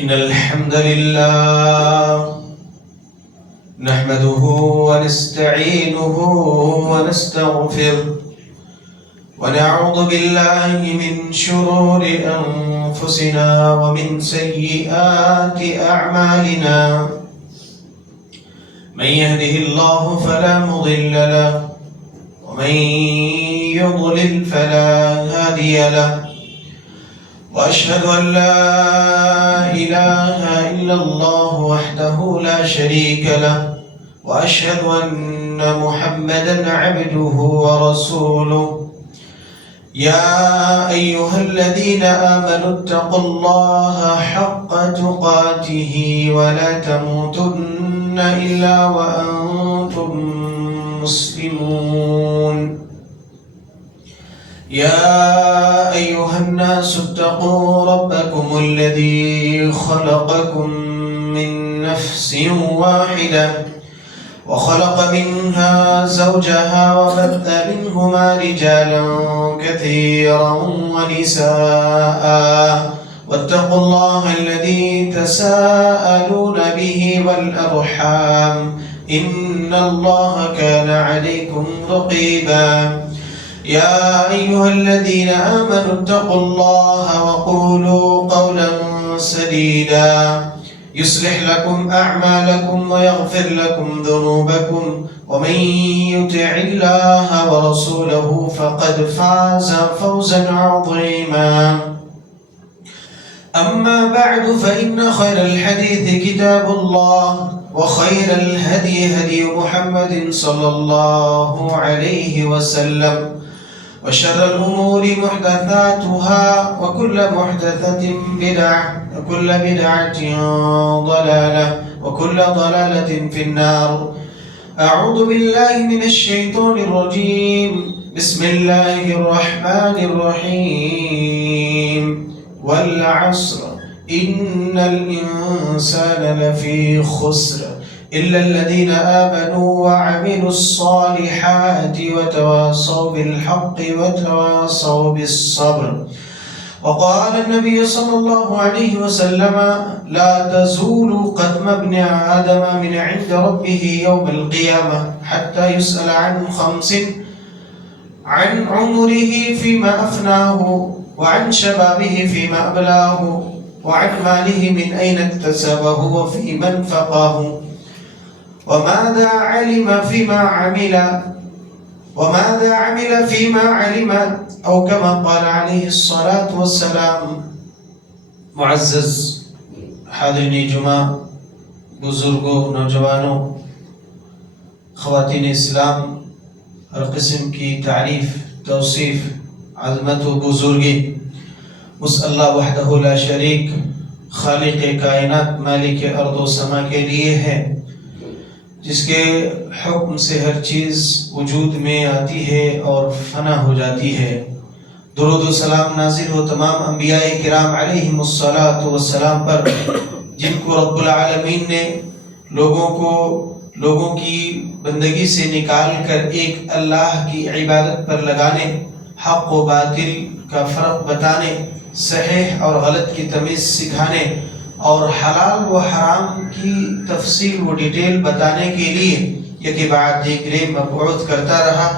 إن الحمد لله نحمده ونستعينه ونستغفره ونعوذ بالله من شرور أنفسنا ومن سيئات أعمالنا من يهده الله فلا مضل له ومن يضلل فلا هادي له وأشهد أن لا إله إلا الله وحده لا شريك له وأشهد أن محمدا عبده ورسوله يا أيها الذين آمنوا اتقوا الله حق تقاته ولا تموتن إلا وأنتم مسلمون يا أيها الناس اتقوا ربكم الذي خلقكم من نفس واحدة وخلق منها زوجها وبث منهما رجالا كثيرا ونساء واتقوا الله الذي تساءلون به والأرحام إن الله كان عليكم رقيبا يا أيها الذين آمنوا اتقوا الله وقولوا قولا سديدا يصلح لكم أعمالكم ويغفر لكم ذنوبكم ومن يطع الله ورسوله فقد فاز فوزا عظيما أما بعد فإن خير الحديث كتاب الله وخير الهدي هدي محمد صلى الله عليه وسلم وشر الأمور محدثاتها وكل محدثة بدعة وكل بدعة ضلالة وكل ضلالة في النار. أعوذ بالله من الشيطان الرجيم. بسم الله الرحمن الرحيم. والعصر إن الإنسان لفي خسر إلا الذين آمنوا وعملوا الصالحات وتواصوا بالحق وتواصوا بالصبر. وقال النبي صلى الله عليه وسلم لا تزول قدم ابن آدم من عند ربه يوم القيامة حتى يسأل عن خمس: عن عمره فيما أفناه، وعن شبابه فيما أبلاه، وعن ماله من أين اكتسبه وفيما انفقه، وماذا عمل فيما علم، أو كما قال عليه الصلاة والسلام. معزز حاضرین جمعہ، بزرگوں، نوجوانوں، خواتین اسلام، ہر قسم کی تعریف، توصیف، عظمت و بزرگی اس اللہ وحدہ لا شریک، خالق کائنات، مالک ارض و سما کے لیے ہے، جس کے حکم سے ہر چیز وجود میں آتی ہے اور فنا ہو جاتی ہے۔ درود و سلام نازل ہو تمام انبیاء کرام علیہم الصلاۃ والسلام پر، جن کو رب العالمین نے لوگوں کی بندگی سے نکال کر ایک اللہ کی عبادت پر لگانے، حق و باطل کا فرق بتانے، صحیح اور غلط کی تمیز سکھانے اور حلال و حرام کی تفصیل و ڈیٹیل بتانے کے لیے یکے بعد دیگرے مبعوث کرتا رہا۔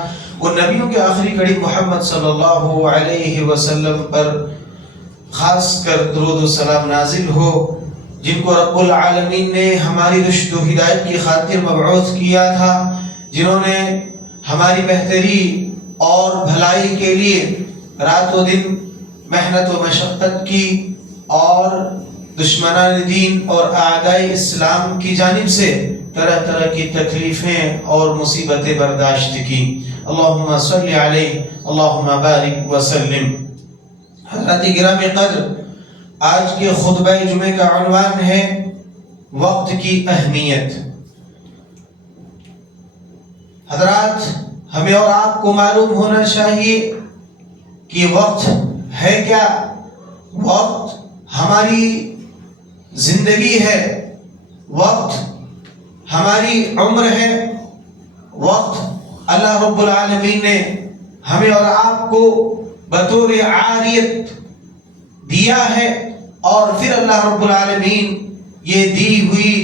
وہ نبیوں کے آخری کڑی محمد صلی اللہ علیہ وسلم پر خاص کر درود و سلام نازل ہو، جن کو رب العالمین نے ہماری رشد و ہدایت کی خاطر مبعوث کیا تھا، جنہوں نے ہماری بہتری اور بھلائی کے لیے رات و دن محنت و مشقت کی اور دشمنان دین اور اعداء اسلام کی جانب سے طرح طرح کی تکلیفیں اور مصیبتیں برداشت کی۔ اللہم صلی علیہ، اللہم بارک وسلم۔ حضرات گرام قدر، آج کے خطبہ جمعہ کا عنوان ہے وقت کی اہمیت۔ حضرات، ہمیں اور آپ کو معلوم ہونا چاہیے کہ وقت ہے کیا؟ وقت ہماری زندگی ہے، وقت ہماری عمر ہے، وقت اللہ رب العالمین نے ہمیں اور آپ کو بطور عاریت دیا ہے اور پھر اللہ رب العالمین یہ دی ہوئی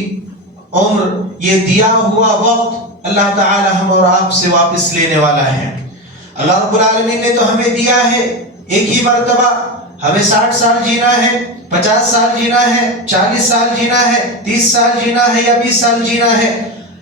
عمر، یہ دیا ہوا وقت اللہ تعالی ہم اور آپ سے واپس لینے والا ہے۔ اللہ رب العالمین نے تو ہمیں دیا ہے ایک ہی مرتبہ، ہمیں 60 سال جینا ہے، 50 سال جینا ہے، 40 سال جینا ہے، 30 سال جینا ہے یا 20 سال جینا ہے،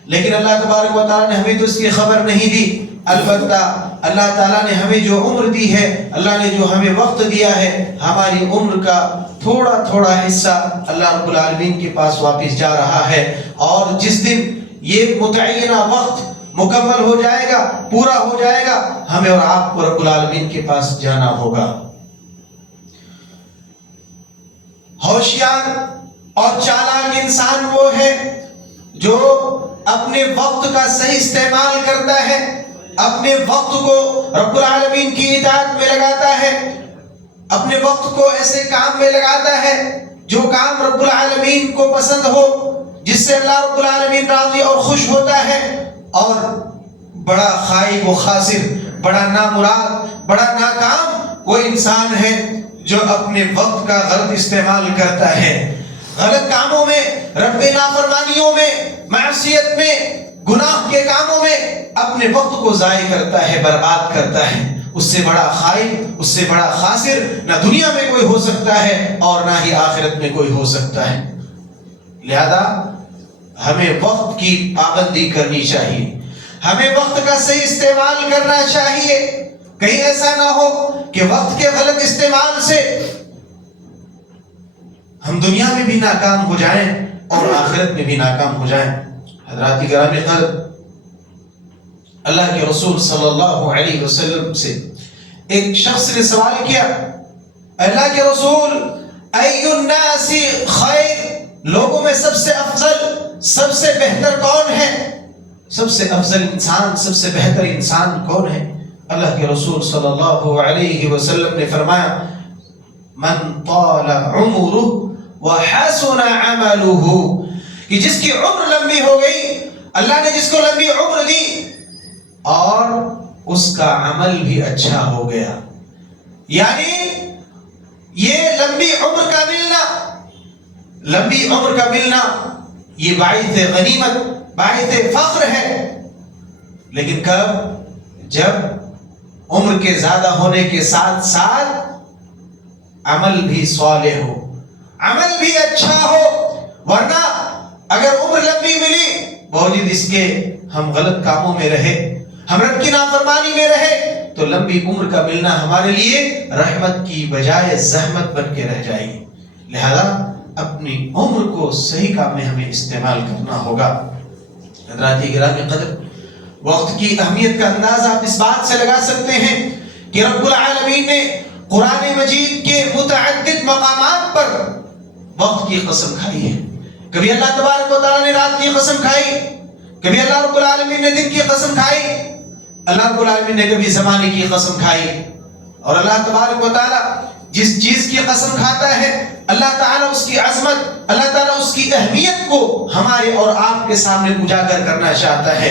لیکن اللہ تبارک و تعالیٰ نے ہمیں تو اس کی خبر نہیں دی۔ البتہ اللہ تعالیٰ نے ہمیں جو عمر دی ہے، اللہ نے جو ہمیں وقت دیا ہے، ہماری عمر کا تھوڑا تھوڑا حصہ اللہ رب العالمین کے پاس واپس جا رہا ہے، اور جس دن یہ متعینہ وقت مکمل ہو جائے گا، پورا ہو جائے گا، ہمیں اور آپ کو رب العالمین کے پاس جانا ہوگا۔ ہوشیار اور چالاک انسان وہ ہے جو اپنے وقت کا صحیح استعمال کرتا ہے، اپنے وقت کو رب العالمین کی اطاعت میں لگاتا ہے، اپنے وقت کو ایسے کام میں لگاتا ہے جو کام رب العالمین کو پسند ہو، جس سے اللہ رب العالمین راضی اور خوش ہوتا ہے۔ اور بڑا خائب و خاسر، بڑا نامراد، بڑا ناکام وہ انسان ہے جو اپنے وقت کا غلط استعمال کرتا ہے، غلط کاموں میں، رب نافرمانیوں میں، معصیت میں، گناہ کے کاموں میں اپنے وقت کو ضائع کرتا ہے، برباد کرتا ہے۔ اس سے بڑا خائب، اس سے بڑا خاسر نہ دنیا میں کوئی ہو سکتا ہے اور نہ ہی آخرت میں کوئی ہو سکتا ہے۔ لہذا ہمیں وقت کی پابندی کرنی چاہیے، ہمیں وقت کا صحیح استعمال کرنا چاہیے، کہیں ایسا نہ ہو کہ وقت کے غلط استعمال سے ہم دنیا میں بھی ناکام ہو جائیں اور آخرت میں بھی ناکام ہو جائیں۔ حضرات گرامی قدر، اللہ کے رسول صلی اللہ علیہ وسلم سے ایک شخص نے سوال کیا، اللہ کے رسول ای الناس خیر، لوگوں میں سب سے افضل، سب سے بہتر کون ہے؟ سب سے افضل انسان، سب سے بہتر انسان کون ہے؟ اللہ کے رسول صلی اللہ علیہ وسلم نے فرمایا، من طال عمره وحسن عمله، کہ جس کی عمر لمبی ہو گئی، اللہ نے جس کو لمبی عمر دی اور اس کا عمل بھی اچھا ہو گیا، یعنی یہ لمبی عمر کا ملنا، لمبی عمر کا ملنا یہ باعث غنیمت، باعث فخر ہے، لیکن کب؟ جب عمر کے زیادہ ہونے کے ساتھ ساتھ عمل بھی صالح ہو، عمل بھی اچھا ہو، ورنہ اگر عمر لمبی ملی باوجود اس کے ہم غلط کاموں میں رہے، ہم رب کی نافرمانی میں رہے، تو لمبی عمر کا ملنا ہمارے لیے رحمت کی بجائے زحمت بن کے رہ جائے گی۔ لہذا اپنی عمر کو صحیح کام میں ہمیں استعمال کرنا ہوگا۔ حضرات گرامی قدر، وقت کی اہمیت کا اندازہ آپ اس بات سے لگا سکتے ہیں کہ رب العالمین نے قرآن مجید کے متعدد مقامات پر وقت کی قسم کھائی ہے۔ کبھی اللہ تبارک و تعالیٰ نے رات کی قسم کھائی، کبھی اللہ رب العالمین نے دن کی قسم کھائی، اللہ رب العالمین نے کبھی زمانے کی قسم کھائی۔ اور اللہ تبارک و تعالیٰ جس چیز کی قسم کھاتا ہے، اللہ تعالیٰ اس کی عظمت، اللہ تعالیٰ اس کی اہمیت کو ہمارے اور آپ کے سامنے اجاگر کرنا چاہتا ہے،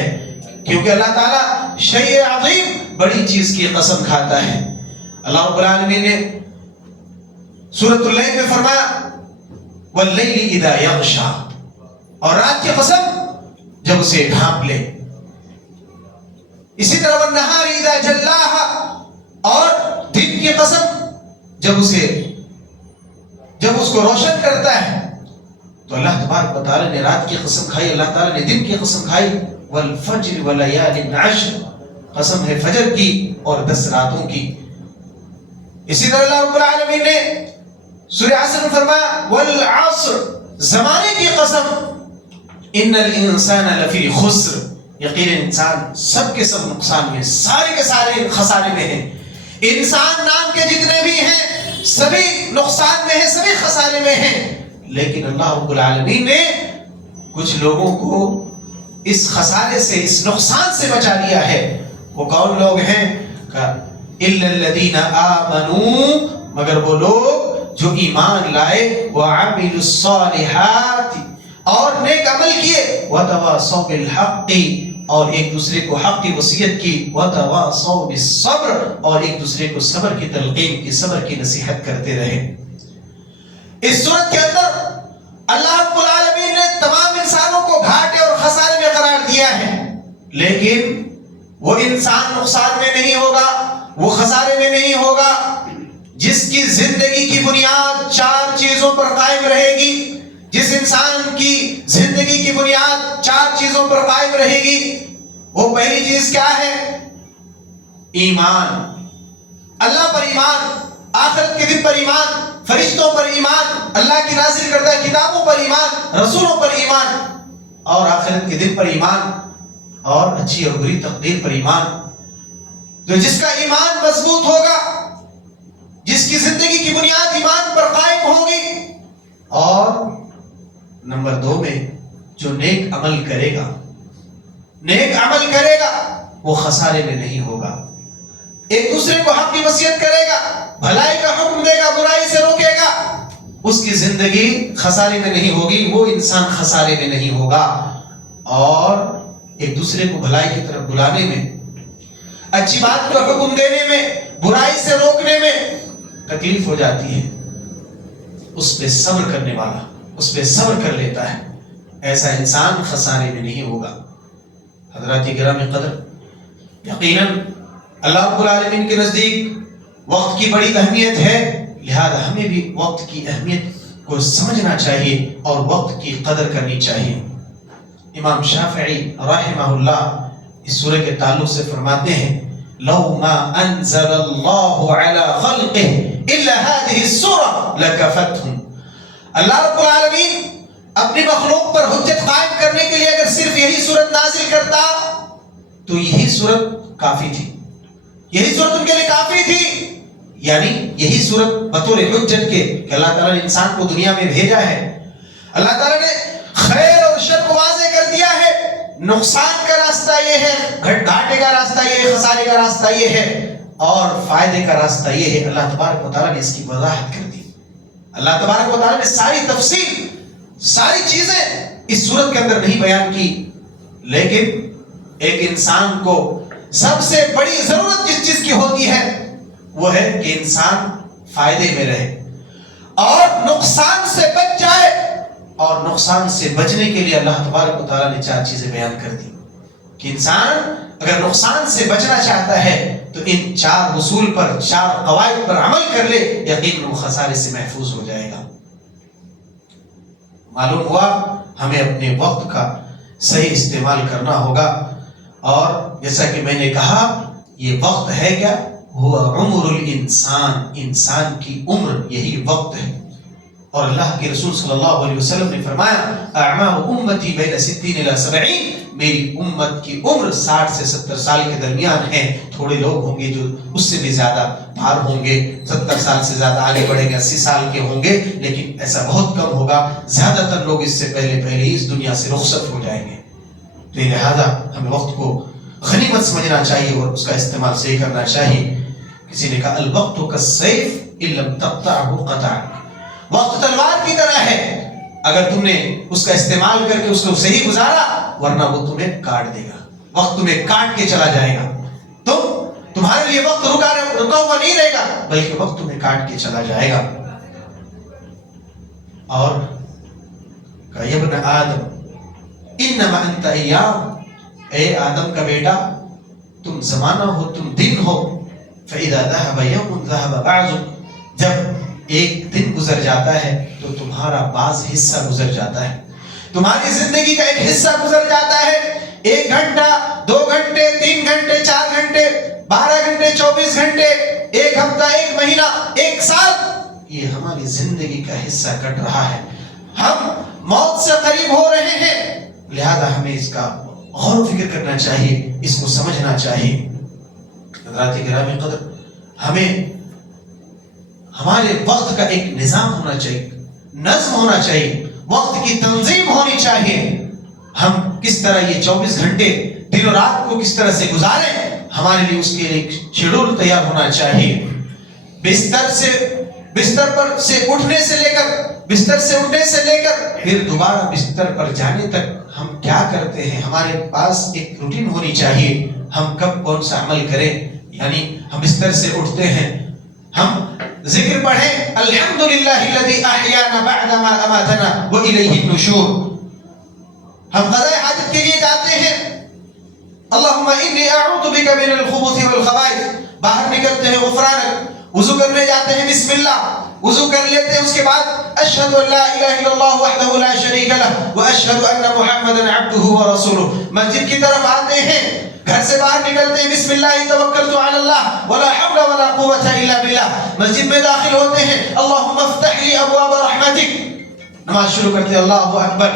کیونکہ اللہ تعالیٰ شیء عظیم، بڑی چیز کی قسم کھاتا ہے۔ اللہ رب العالمین نے سورۃ اللیل میں فرمایا واللیل اذا یغشی، اور رات کی قسم جب اسے ڈھانپ لے۔ اسی طرح والنہار اذا جلاہا، اور دن کی قسم جب اس کو روشن کرتا ہے۔ تو اللہ تبارک و تعالی نے رات کی قسم کھائی، اللہ تعالی نے دن کی قسم کھائی، والفجر ولیال عشر، قسم ہے فجر کی اور 10 راتوں کی۔ اسی طرح اللہ رب العالمین نے سورہ عصر میں فرمایا والعصر، زمانے کی قسم، ان الانسان لفی خسر، یقینا انسان سب کے سب نقصان میں، سارے کے سارے خسارے میں ہیں۔ انسان نام کے جتنے بھی ہیں سبھی نقصان میں ہیں، سبھی خسارے میں ہیں، لیکن اللہ رب العالمین نے کچھ لوگوں کو اس خسارے سے، اس نقصان سے بچا لیا ہے۔ وہ کون لوگ ہیں؟ الا الذین آمنوا، مگر وہ لوگ جو ایمان لائے، وعملوا الصالحات، اور نیک عمل کیے، وتواصوا بالحق، اور ایک دوسرے کو حق کی وصیت کی، وتواصوا بالصبر، اور ایک دوسرے کو صبر کی تلقین کی، صبر کی نصیحت کرتے رہے۔ اس صورت کے اندر اللہ رب العالمین نے تمام انسانوں کو گھاٹے اور خسارے میں قرار دیا ہے، لیکن وہ انسان نقصان میں نہیں ہوگا، وہ خسارے میں نہیں ہوگا جس کی زندگی کی بنیاد 4 چیزوں پر قائم رہے گی۔ جس انسان کی زندگی کی بنیاد 4 چیزوں پر قائم رہے گی، وہ پہلی چیز کیا ہے؟ ایمان، اللہ پر ایمان، آخرت کے دن پر ایمان، فرشتوں پر ایمان، اللہ کی نازل کردہ کتابوں پر ایمان، رسولوں پر ایمان، اور آخرت کے دن پر ایمان، اور اچھی اور بری تقدیر پر ایمان۔ تو جس کا ایمان مضبوط ہوگا، جس کی زندگی کی بنیاد ایمان پر قائم ہوگی، اور نمبر 2 میں جو نیک عمل کرے گا، نیک عمل کرے گا، وہ خسارے میں نہیں ہوگا، ایک دوسرے کو حق کی وصیت کرے گا، بھلائی کا حکم دے گا، برائی سے روکے گا، اس کی زندگی خسارے میں نہیں ہوگی، وہ انسان خسارے میں نہیں ہوگا۔ اور ایک دوسرے کو بھلائی کی طرف بلانے میں، اچھی بات کا حکم دینے میں، برائی سے روکنے میں تکلیف ہو جاتی ہے، اس پہ صبر کرنے والا اس پہ صبر کر لیتا ہے، ایسا انسان خسارے میں نہیں ہوگا۔ حضرات کرام قدر، یقیناً اللہ رب العالمین کے نزدیک وقت کی بڑی اہمیت ہے، لہذا ہمیں بھی وقت کی اہمیت کو سمجھنا چاہیے اور وقت کی قدر کرنی چاہیے۔ امام شافعی رحمہ اللہ اس سورہ کے تعلق سے فرماتے ہیں، لو ما انزل اللہ علی خلقہ الا هذه السورہ لکفتہم۔ اللہ رب العالمین اپنی مخلوق پر حجت قائم کرنے کے لیے اگر صرف یہی سورت نازل کرتا تو یہی سورت کافی تھی، یہی سورت ان کے لیے کافی تھی، یعنی یہی سورت بطور حجت کے کہ اللہ تعالیٰ نے انسان کو دنیا میں بھیجا ہے، اللہ تعالیٰ نے خیر اور شر کو واضح کر دیا ہے، نقصان کا راستہ یہ ہے، گھاٹے کا راستہ یہ ہے، خسارے کا راستہ یہ ہے، اور فائدے کا راستہ یہ ہے۔ اللہ تبارک و تعالیٰ نے اس کی وضاحت کر دی، اللہ تبارک و تعالیٰ نے ساری تفصیل، ساری چیزیں اس صورت کے اندر نہیں بیان کی، لیکن ایک انسان کو سب سے بڑی ضرورت جس چیز کی ہوتی ہے وہ ہے کہ انسان فائدے میں رہے اور نقصان سے بچ جائے، اور نقصان سے بچنے کے لیے اللہ تبارک و تعالیٰ نے 4 چیزیں بیان کر دی کہ انسان اگر نقصان سے بچنا چاہتا ہے تو ان 4 اصول پر، 4 قواعد پر عمل کر لے، یقیناً وہ خسارے سے محفوظ ہو جائے گا۔ معلوم ہوا ہمیں اپنے وقت کا صحیح استعمال کرنا ہوگا، اور جیسا کہ میں نے کہا یہ وقت ہے کیا؟ ہوا عمر الانسان، انسان کی عمر یہی وقت ہے، اور اللہ کے رسول صلی اللہ علیہ وسلم نے فرمایا اعمار امتی بین 60 الی 70، میری امت کی عمر 60 سے 70 سال کے درمیان ہے۔ تھوڑے لوگ ہوں گے جو اس سے بھی زیادہ پار ہوں گے، 70 سال سے زیادہ آگے بڑھیں گے، 80 سال کے ہوں گے، لیکن ایسا بہت کم ہوگا، زیادہ تر لوگ اس سے پہلے ہی اس دنیا سے رخصت ہو جائیں گے۔ تو لہذا ہمیں وقت کو غنیمت سمجھنا چاہیے اور اس کا استعمال صحیح کرنا چاہیے۔ کسی نے کہا الوقت کالسیف ان لم تقطعه قطعک، وقت تلوار کی طرح ہے، اگر تم نے اس کا استعمال کر کے اس کو صحیح گزارا، ورنہ وہ تمہیں کاٹ دے گا، وقت تمہیں کاٹ کے چلا جائے گا، تمہارے لیے وقت رکا ہوا نہیں رہے گا، بلکہ وقت تمہیں کاٹ کے چلا جائے گا۔ اور کہا یا ابن آدم انما انت ایام، اے آدم کا بیٹا تم زمانہ ہو، تم دن ہو، فاذا ذهب يوم ذهب بعض، جب ایک دن گزر جاتا ہے تو تمہارا بعض حصہ گزر جاتا ہے، تمہاری زندگی کا ایک حصہ گزر جاتا ہے، 1 گھنٹہ 2 گھنٹے 3 گھنٹے 4 گھنٹے 12 گھنٹے 24 گھنٹے 1 ہفتہ 1 مہینہ 1 سال، یہ ہماری زندگی کا حصہ کٹ رہا ہے، ہم موت سے قریب ہو رہے ہیں، لہذا ہمیں اس کا غور و فکر کرنا چاہیے، اس کو سمجھنا چاہیے۔ حضرات گرامی قدر، ہمیں ہمارے وقت کا ایک نظام ہونا چاہیے، نظم ہونا چاہیے، وقت کی تنظیم ہونی چاہیے، ہم کس طرح یہ 24 گھنٹے دن و رات کو کس طرح سے گزاریں، ہمارے لیے اس کے لیے ایک شیڈول تیار ہونا چاہیے۔ بستر پر سے اٹھنے سے لے کر پھر دوبارہ بستر پر جانے تک ہم کیا کرتے ہیں، ہمارے پاس ایک روٹین ہونی چاہیے، ہم کب کون سا عمل کریں، یعنی ہم بستر سے اٹھتے ہیں، ہم ذکر پڑھیں الحمدللہ الذی احیانا بعد ما اماتنا والیہ النشور. ہم قضاء حاجت کے لیے جاتے ہیں اللہم انی اعوذ بک من الخبث والخبائث، باہر نکلتے ہیں غفرانک، وضو کرنے جاتے ہیں بسم اللہ، وضو کر لیتے ہیں، اس کے بعد اشہد ان لا الہ الا اللہ وحدہ لا شریک لہ واشہد ان محمدا عبدہ ورسولہ. مسجد کی طرف آتے ہیں، گھر سے باہر نکلتے ہیں بسم اللہ توکلت علی اللہ ولا حول ولا قوۃ الا باللہ. مسجد میں داخل ہوتے ہیں اللہم افتح لی ابواب رحمتک، نماز شروع کرتے ہیں اللہ اکبر،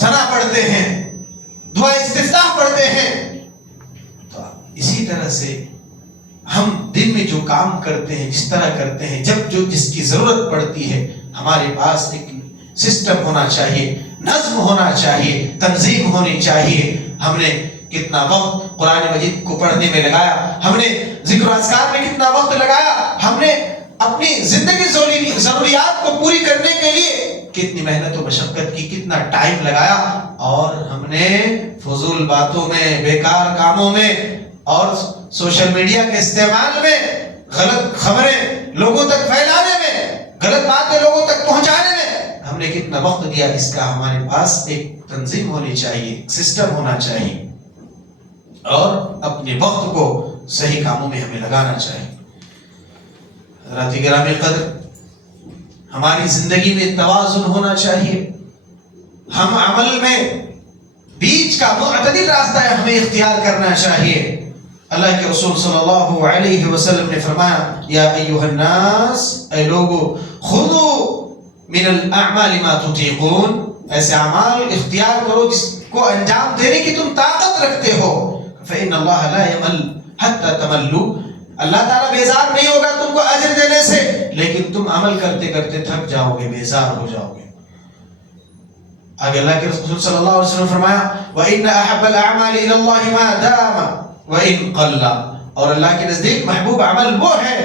ثنا پڑھتے ہیں، دعا استفتاح پڑھتے ہیں. تو اسی طرح سے ہم دن میں جو کام کرتے ہیں، جس طرح کرتے ہیں، جب جو جس کی ضرورت پڑتی ہے، ہمارے پاس ایک سسٹم ہونا چاہیے، نظم ہونا چاہیے، تنظیم ہونی چاہیے. ہم نے کتنا وقت قرآن مجید کو پڑھنے میں لگایا، ہم نے ذکر و اذکار میں کتنا وقت لگایا، ہم نے اپنی زندگی ضروریات کو پوری کرنے کے لیے کتنی محنت و مشقت کی، کتنا ٹائم لگایا، اور ہم نے فضول باتوں میں، بیکار کاموں میں اور سوشل میڈیا کے استعمال میں، غلط خبریں لوگوں تک پھیلانے میں، غلط باتیں لوگوں تک پہنچانے میں ہم نے کتنا وقت دیا. اس کا ہمارے پاس ایک تنظیم ہونی چاہیے، ایک سسٹم ہونا چاہیے، اور اپنے وقت کو صحیح کاموں میں ہمیں لگانا چاہیے. حضرات گرامی قدر، ہماری زندگی میں توازن ہونا چاہیے. ہم عمل میں بیچ کا معتدل راستہ ہمیں اختیار کرنا چاہیے. اللہ کے رسول صلی اللہ علیہ وسلم نے فرمایا یا ایھا الناس، اے لوگو، خذوا من الاعمال ما تطیقون، ایسے اعمال اختیار کرو جس کو انجام دینے کی تم طاقت رکھتے ہو. فإن اللہ لا یمل حتی تملوا، اللہ تعالیٰ بیزار نہیں ہوگا تم کو اجر دینے سے، لیکن تم عمل کرتے کرتے تھک جاؤ گے، بیزار ہو جاؤ گے. آگے اللہ کے رسول صلی اللہ علیہ وسلم نے فرمایا وَإِنَّ أَحَبَّ الْأَعْمَالِ إِلَى اللَّهِ مَا دَامَ وَإِنْ قَلَّ، اور اللہ کے نزدیک محبوب عمل وہ ہے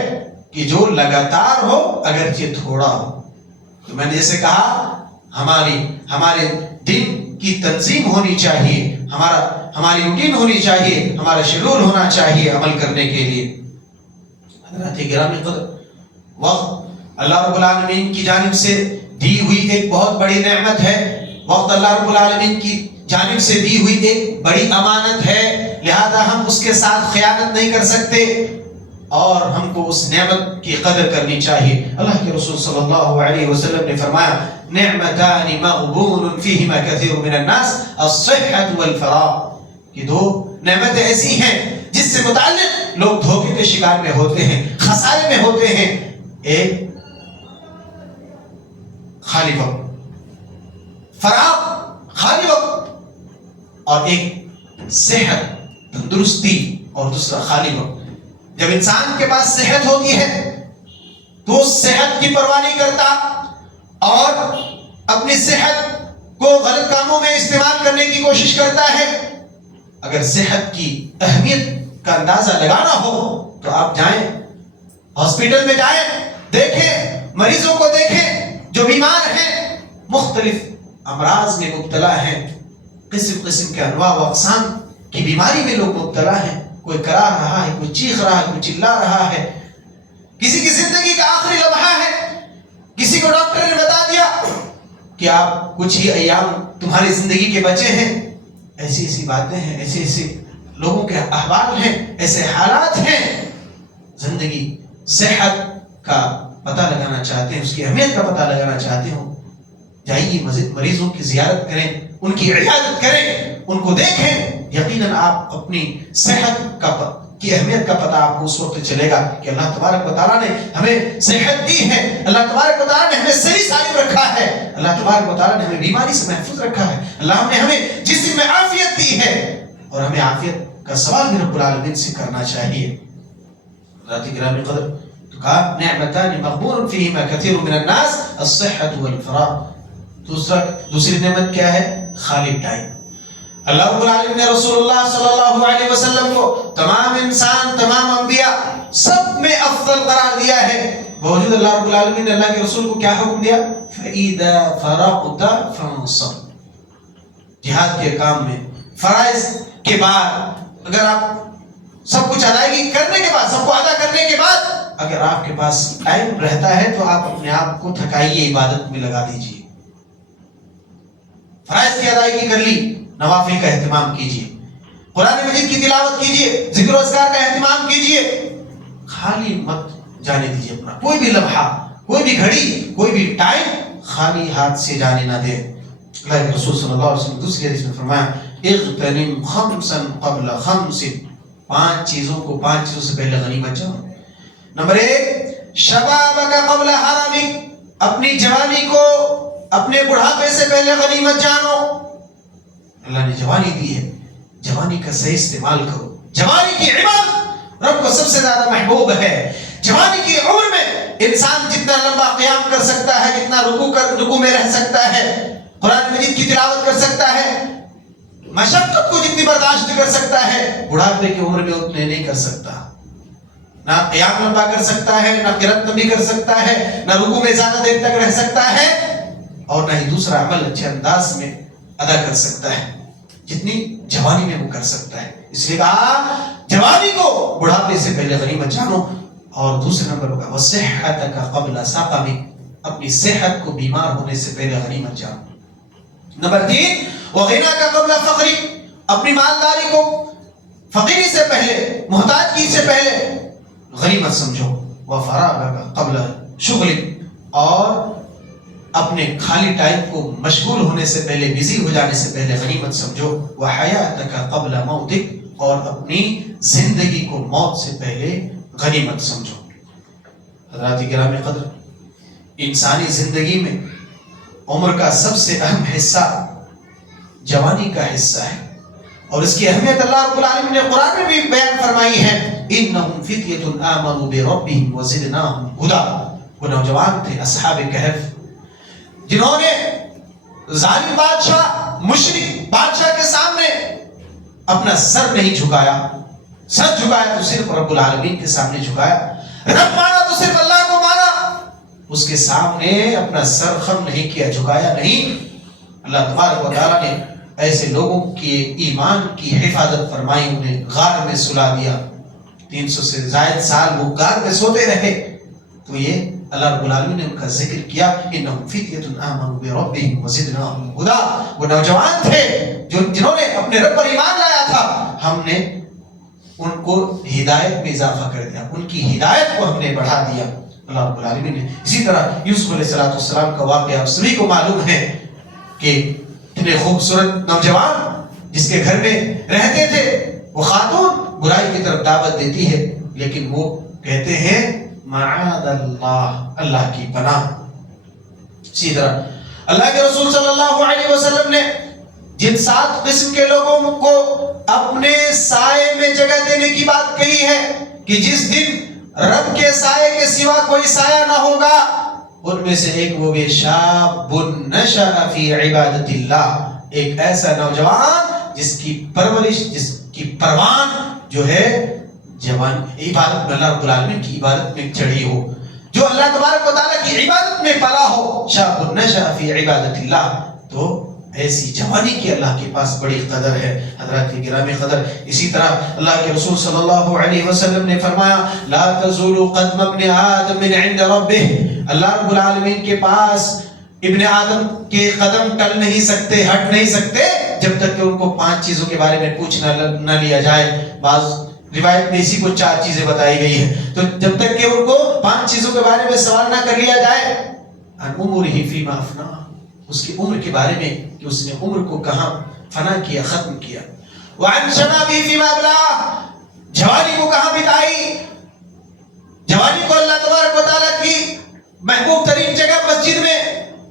کہ جو لگاتار ہو اگرچہ تھوڑا ہو. تو میں نے جیسے کہا ہمارے دن کی تنظیم ہونی چاہیے، ہماری روٹین ہونی چاہیے، ہمارا شیڈول ہونا چاہیے عمل کرنے کے لیے. حضرات گرامی قدر، وقت اللہ رب العالمین کی جانب سے دی ہوئی ایک بہت بڑی نعمت ہے. وقت اللہ رب العالمین کی جانب سے دی ہوئی ایک بڑی امانت ہے، لہذا ہم اس کے ساتھ خیانت نہیں کر سکتے، اور ہم کو اس نعمت کی قدر کرنی چاہیے. اللہ کے رسول صلی اللہ علیہ وسلم نے فرمایا نعمتان مغبون فیہما کثیر من الناس الصحة والفراغ، کہ دو نعمتیں ایسی ہیں جس سے متعلق لوگ دھوکے کے شکار میں ہوتے ہیں، خسارے میں ہوتے ہیں. ایک خالی وقت، فراغ، خالی وقت، اور ایک صحت، تندرستی، اور دوسرا خالی وقت. جب انسان کے پاس صحت ہوتی ہے تو صحت کی پرواہ نہیں کرتا اور اپنی صحت کو غلط کاموں میں استعمال کرنے کی کوشش کرتا ہے. اگر صحت کی اہمیت کا اندازہ لگانا ہو تو آپ جائیں، ہاسپٹل میں جائیں، دیکھیں مریضوں کو، دیکھیں جو بیمار ہیں، مختلف امراض میں مبتلا ہیں، قسم قسم کے انواع و اقسام کی بیماری میں لوگ مبتلا ہیں. کوئی کرا رہا ہے، کوئی چیخ رہا ہے، کوئی چلا رہا ہے، کسی کی زندگی کا آخری لمحہ ہے، کسی کو ڈاکٹر نے بتا دیا کہ آپ کچھ ہی ایام تمہاری زندگی کے بچے ہیں. ایسی ایسی باتیں ہیں، ایسے ایسے لوگوں کے احوال ہیں، ایسے حالات ہیں. زندگی، صحت کا پتہ لگانا چاہتے ہیں، اس کی اہمیت کا پتہ لگانا چاہتے ہو، جائیے مریضوں کی زیارت کریں، ان کی عیادت کریں، ان کو دیکھیں. یقیناً آپ اپنی صحت کی اہمیت کا پتہ آپ کو اس وقت چلے گا کہ اللہ تبارک و تعالیٰ نے ہمیں صحت دی ہے، اللہ تبارک و تعالیٰ نے ہمیں صحیح سالم رکھا ہے، اللہ تبارک و تعالیٰ نے ہمیں بیماری سے محفوظ رکھا ہے، اللہ نے ہمیں جسم میں عافیت دی ہے، اور ہمیں عافیت کا سوال بھی رب العالمین سے کرنا چاہیے. حضرات گرامی قدر، تو کہا نعمتان مغبون فیہما کثیر من الناس الصحة والفراغ. دوسری نعمت کیا ہے؟ خالی ٹائم. اللہ رب العالمین نے رسول اللہ صلی اللہ علیہ وسلم کو تمام انسان، تمام انبیاء سب میں افضل قرار دیا ہے. باوجود اللہ رب العالمین نے اللہ کے رسول کو کیا حکم دیا؟ فَإِذَا فَرَغْتَ فَانصَبْ. جہاد کے کام میں فرائض کے بعد اگر آپ سب کچھ ادائیگی کرنے کے بعد، سب کو ادا کرنے کے بعد اگر آپ کے پاس ٹائم رہتا ہے تو آپ اپنے آپ کو تھکائیے، عبادت میں لگا دیجیے، فرائض کی ادائیگی کر لی، نوافل کا اہتمام کیجیے، قرآن مجید کی تلاوت کیجیے، ذکر و اذکار کا اہتمام کیجیے، خالی مت جانے دیجیے اپنا کوئی بھی لمحہ، کوئی بھی گھڑی، کوئی بھی ٹائم خالی ہاتھ سے جانے نہ دے۔ اللہ کے رسول صلی اللہ علیہ وسلم دوسری حدیث میں فرمایا اغتنم خمسا قبل خمس، 5 چیزوں کو 5 چیزوں سے پہلے غنیمت جانو۔ نمبر 1 شبابک قبل حرمک، اپنی جوانی کو اپنے بڑھاپے سے پہلے غنیمت جانو۔ اللہ نے جوانی دی ہے، جوانی کا صحیح استعمال کرو۔ جوانی کی عبادت رب کو سب سے زیادہ محبوب ہے۔ جوانی کی عمر میں انسان جتنا لمبا قیام کر سکتا ہے، جتنا رکوع میں رہ سکتا ہے، قرآن مجید کی تلاوت کر سکتا ہے، مشقت کو جتنی برداشت کر سکتا ہے، بڑھاپے کی عمر میں اتنے نہیں کر سکتا۔ نہ قیام لمبا کر سکتا ہے، نہ قرات لمبی کر سکتا ہے، نہ رکوع میں زیادہ دیر تک رہ سکتا ہے، اور نہ ہی دوسرا عمل اچھے انداز میں ادا کر سکتا ہے جتنی جوانی میں وہ کر سکتا ہے۔ اس لیے کہا جوانی کو بڑھاپے سے پہلے غنیمت جانو۔ اور دوسرے نمبر پر وصحتک قبل سقمک، اپنی صحت کو بیمار ہونے سے پہلے غنیمت جانو۔ نمبر 3 وغناک قبل فقرک، اپنی مالداری کو فقیری سے پہلے، محتاجگی سے پہلے غنیمت سمجھو۔ وفراغک قبل شغلک، اور اپنے خالی ٹائم کو مشغول ہونے سے پہلے، بزی ہو جانے سے پہلے غنیمت سمجھو۔ وحیاتک قبل موتک، اور اپنی زندگی کو موت سے پہلے غنیمت سمجھو۔ حضرات گرامی قدر، انسانی زندگی میں عمر کا سب سے اہم حصہ جوانی کا حصہ ہے، اور اس کی اہمیت اللہ رب العالمین نے قرآن میں بھی بیان فرمائی ہے۔ انہم فتیۃ آمنوا بربہم وزدناہم ہدی، وہ نوجوان تھے اصحاب کہف جنہوں نے ظالم بادشاہ، مشرک بادشاہ کے سامنے اپنا سر نہیں جھکایا، سر جھکایا تو صرف رب العالمین کے سامنے جھکایا، رب مانا تو صرف اللہ کو مانا، اس کے سامنے اپنا سر خم نہیں کیا، جھکایا نہیں۔ اللہ تبارک و تعالیٰ نے ایسے لوگوں کے ایمان کی حفاظت فرمائی، انہیں غار میں سلا دیا، 300 سے زائد سال وہ غار میں سوتے رہے۔ تو یہ اللہ رب العالمین نے ان کا ذکر کیا، انہم فتیۃ آمنوا بربہم وزدناہم ہدی، وہ نوجوان تھے جنہوں نے اپنے رب پر ایمان لایا تھا، ہم نے ان کو ہدایت میں اضافہ کر دیا، ان کی ہدایت کو ہم نے بڑھا دیا اللہ رب العالمین نے۔ اسی طرح یوسف علیہ السلام کا واقعہ آپ سبھی کو معلوم ہے کہ اتنے خوبصورت نوجوان جس کے گھر میں رہتے تھے، وہ خاتون برائی کی طرف دعوت دیتی ہے، لیکن وہ کہتے ہیں معاذ اللہ، اللہ کی پناہ۔ اسی طرح اللہ کے رسول صلی اللہ علیہ وسلم نے جن 7 قسم کے لوگوں کو اپنے سائے میں جگہ دینے کی بات کہی ہے کہ جس دن رب کے سائے کے سوا کوئی سایہ نہ ہوگا، ان میں سے ایک وہ بے شاب نشأ فی عبادت اللہ، ایک ایسا نوجوان جس کی پرورش، جس کی پروان جو ہے جوان عبادت میں، اللہ رب العالمین کی عبادت میں چڑھی ہو، جو اللہ تبارک و تعالیٰ کی عبادت میں پلا ہو، شاب نشأ فی عبادت اللہ، تو ایسی جوانی کی اللہ کے پاس بڑی قدر ہے۔ حضرات گرامی قدر، اسی طرح اللہ کے رسول صلی اللہ علیہ وسلم نے فرمایا لا تزول قدم ابن آدم من عند ربہ، اللہ رب العالمین کے پاس ابن آدم کے قدم ٹل نہیں سکتے، ہٹ نہیں سکتے جب تک کہ ان کو 5 چیزوں کے بارے میں پوچھ نہ لیا جائے۔ بعض روایت میں اسی کو 4 چیزیں بتائی گئی ہے، تو جب تک کہ ان کو 5 چیزوں کے بارے میں سوال نہ کر لیا جائے، ان عمرہ فیما افنی، اس کی عمر کے بارے میں کہ اس نے عمر کو کہاں فنا کیا، ختم کیا، وعن شبابہ فیما ابلاہ، جوانی کو کہاں بتائی، جوانی کو اللہ تبارک و تعالیٰ کی محبوب ترین جگہ مسجد میں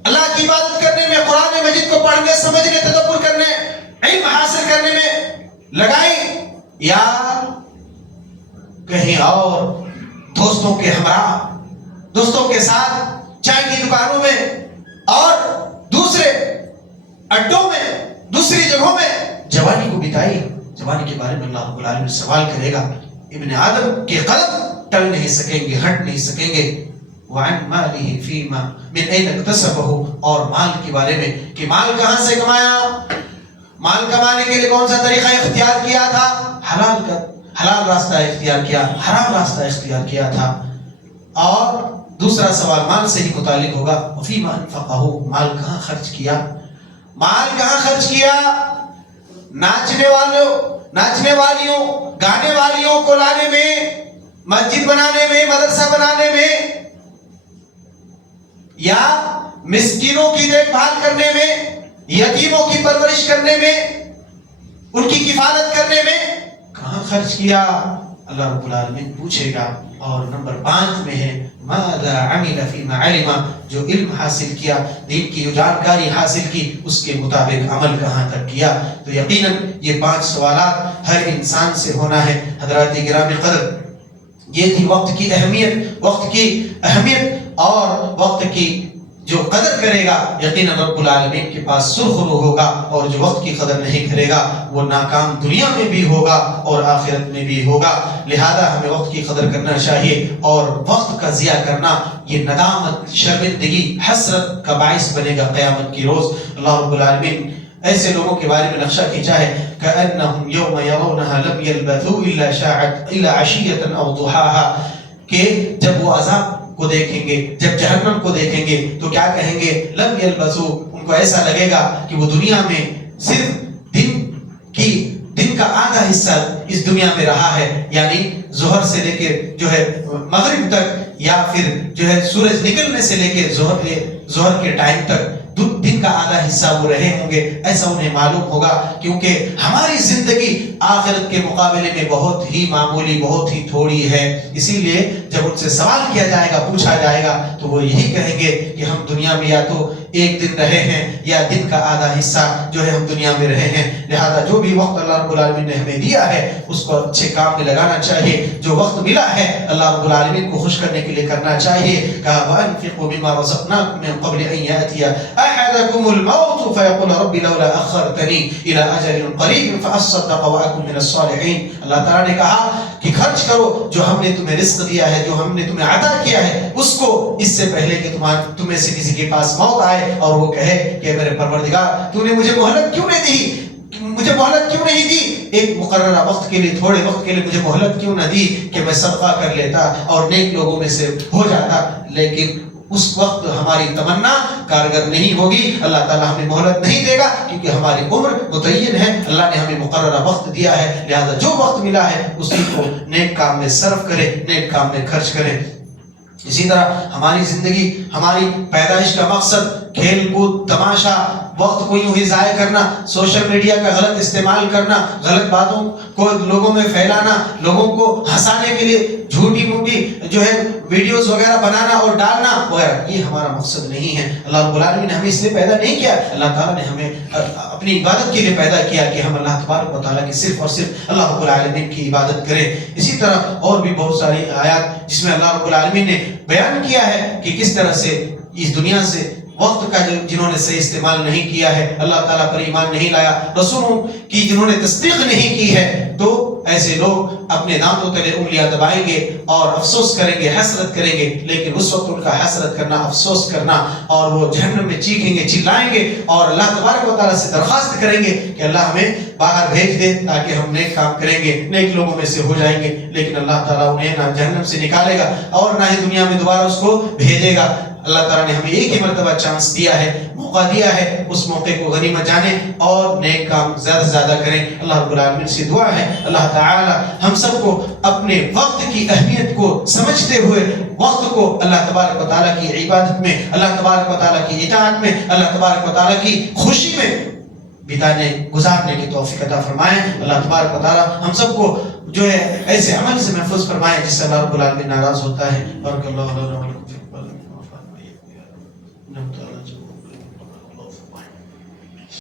اللہ کی عبادت کرنے میں، قرآن مجید کو پڑھنے، سمجھنے، تدبر کرنے، علم حاصل کرنے میں لگائی، یا کہیں اور دوستوں کے ہمراہ، دوستوں کے ساتھ چائے کی دکانوں میں اور دوسرے اڈوں میں، دوسری جگہوں میں جوانی کو بتائی۔ جوانی کے بارے میں اللہ رب العالمین سوال کرے گا، ابن آدم کے قدم ٹل نہیں سکیں گے، ہٹ نہیں سکیں گے۔ وعن مالہ فیما من این اکتسبہ، اور مال کے بارے میں کہ مال کہاں سے کمایا، مال کمانے کے لیے کون سا طریقہ اختیار کیا تھا، حلال کا حلال راستہ اختیار کیا، حرام راستہ اختیار کیا تھا. اور دوسرا سوال مال سے ہی متعلق ہوگا، وفیما انفقہ، مال کہاں خرچ کیا؟ مال کہاں خرچ کیا؟ ناچنے والیوں، گانے والیوں کو لانے میں، مسجد بنانے میں، مدرسہ بنانے میں، یا مسکینوں کی دیکھ بھال کرنے میں، یتیموں کی پرورش کرنے میں، ان کی کفالت کرنے میں کہاں خرچ کیا؟ اللہ رب العالمین پوچھے گا. اور نمبر 5 میں ہے ماذا عمل فيما علم، جو علم حاصل کیا، دین کی جو جانکاری حاصل کی، اس کے مطابق عمل کہاں تک کیا. تو یقیناً یہ 5 سوالات ہر انسان سے ہونا ہے. حضرات گرامی قدر، یہ تھی وقت کی اہمیت اور وقت کی جو قدر کرے گا یقیناً رب العالمین کے پاس سرخ رو ہوگا، اور جو وقت کی قدر نہیں کرے گا وہ ناکام دنیا میں بھی ہوگا اور آخرت میں بھی ہوگا. لہذا ہمیں وقت کی قدر کرنا چاہیے، اور وقت کا ضیاع کرنا یہ ندامت، شرمندگی، حسرت کا باعث بنے گا قیامت کی روز. اللہ رب العالمین ایسے لوگوں کے بارے میں نقشہ کھینچا ہے كأنهم يوم يرونها لم يلبثوا إلا عشية أو ضحاها، کہ جب وہ عذاب کو دیکھیں گے، جب جہنم کو دیکھیں گے تو کیا کہیں گے؟ لم يلبثوا، ان کو ایسا لگے گا کہ وہ دنیا میں صرف دن کا آدھا حصہ اس دنیا میں رہا ہے، یعنی ظہر سے لے کے جو ہے مغرب تک، یا پھر جو ہے سورج نکلنے سے لے کے ظہر کے ٹائم تک دن کا آدھا حصہ وہ رہے ہوں گے. ایسا انہیں معلوم ہوگا، کیونکہ ہماری زندگی آخرت کے مقابلے میں بہت ہی معمولی، بہت ہی تھوڑی ہے. اسی لیے جب ان سے سوال کیا جائے گا، پوچھا جائے گا، تو وہ یہی کہیں گے کہ ہم دنیا میں یا تو ایک دن رہے ہیں یا دن کا آدھا حصہ جو ہے ہم دنیا میں رہے ہیں. لہذا جو بھی وقت اللہ رب العالمین نے ہمیں دیا ہے اس کو اچھے کام میں لگانا چاہیے. جو وقت ملا ہے اللہ رب العالمین کو خوش کرنے کے لیے کرنا چاہیے. کہا وَأَنفِقُوا مِمَّا رَزَقْنَاكُم مِّن قَبْلِ أَن يَأْتِيَ أَحَدَكُمُ الْمَوْتُ فَيَقُولَ رَبِّ لَوْلَا أَخَّرْتَنِي إِلَىٰ أَجَلٍ قَرِيبٍ فَأَصَّدَّقَ وَأَكُن مِّنَ الصَّالِحِينَ. اللہ تعالیٰ نے کہا کہ خرچ کرو جو ہم نے تمہیں رزق دیا ہے، جو ہم نے تمہیں عطا کیا ہے، اس کو اس سے پہلے کہ تمہیں سے کسی کے پاس موت آئے اور وہ کہے کہ میرے پروردگار تو نے مجھے مہلت کیوں نہیں دی، ایک مقررہ وقت کے لیے، تھوڑے وقت کے لیے مجھے مہلت کیوں نہ دی کہ میں صدقہ کر لیتا اور نیک لوگوں میں سے ہو جاتا. لیکن اس وقت ہماری تمنا کارگر نہیں ہوگی. اللہ تعالیٰ ہمیں مہلت نہیں دے گا کیونکہ ہماری عمر متعین ہے. اللہ نے ہمیں مقررہ وقت دیا ہے، لہذا جو وقت ملا ہے اسی کو نیک کام میں صرف کرے، نیک کام میں خرچ کرے. اسی طرح ہماری زندگی، ہماری پیدائش کا مقصد کھیل کود، تماشا، وقت کو یوں ہی ضائع کرنا، سوشل میڈیا کا غلط استعمال کرنا، غلط باتوں کو لوگوں میں پھیلانا، لوگوں کو ہنسانے کے لیے جھوٹی موٹی جو ہے ویڈیوز وغیرہ بنانا اور ڈالنا وغیرہ، یہ ہمارا مقصد نہیں ہے. اللہ رب العالمین نے ہمیں اس لیے پیدا نہیں کیا. اللہ تعالیٰ نے ہمیں اپنی عبادت کے لیے پیدا کیا کہ ہم اللہ تبارک و تعالیٰ کی صرف اور صرف اللہ رب العالمین کی عبادت کریں. اسی طرح اور بھی بہت ساری آیات جس میں اللہ رب العالمین نے بیان کیا ہے کہ کس طرح سے اس دنیا سے وقت کا جنہوں نے صحیح استعمال نہیں کیا ہے، اللہ تعالیٰ پر ایمان نہیں لایا، رسولوں کی جنہوں نے تصدیق نہیں کی ہے، تو ایسے لوگ اپنے دانتوں تلے انگلیاں دبائیں گے اور افسوس کریں گے، حسرت کریں گے. لیکن اس وقت ان کا حسرت کرنا، افسوس کرنا، اور وہ جہنم میں چیخیں گے، چلائیں گے اور اللہ تبارک و تعالیٰ سے درخواست کریں گے کہ اللہ ہمیں باہر بھیج دے تاکہ ہم نیک کام کریں گے، نیک لوگوں میں سے ہو جائیں گے. لیکن اللہ تعالیٰ انہیں نہ جہنم سے نکالے گا اور نہ ہی دنیا میں دوبارہ اس کو بھیجے گا. اللہ تعالیٰ نے ہمیں ایک ہی مرتبہ چانس دیا ہے، موقع دیا ہے، اس موقع کو غنیمت جانیں اور نیک کام زیادہ سے زیادہ کریں. اللہ رب العالمین سے دعا ہے اللہ تعالیٰ ہم سب کو اپنے وقت کی اہمیت کو سمجھتے ہوئے وقت کو اللہ تبارک و تعالیٰ کی عبادت میں، اللہ تبارک و تعالیٰ کی اطاعت میں، اللہ تبارک و تعالیٰ کی خوشی میں گزارنے کی توفیق عطا فرمائیں. اللہ تبارک و تعالیٰ ہم سب کو جو ہے ایسے عمل سے محفوظ فرمائیں جس سے اللہ رب العالمین ناراض ہوتا ہے. بارک اللہ علیہ وسلم.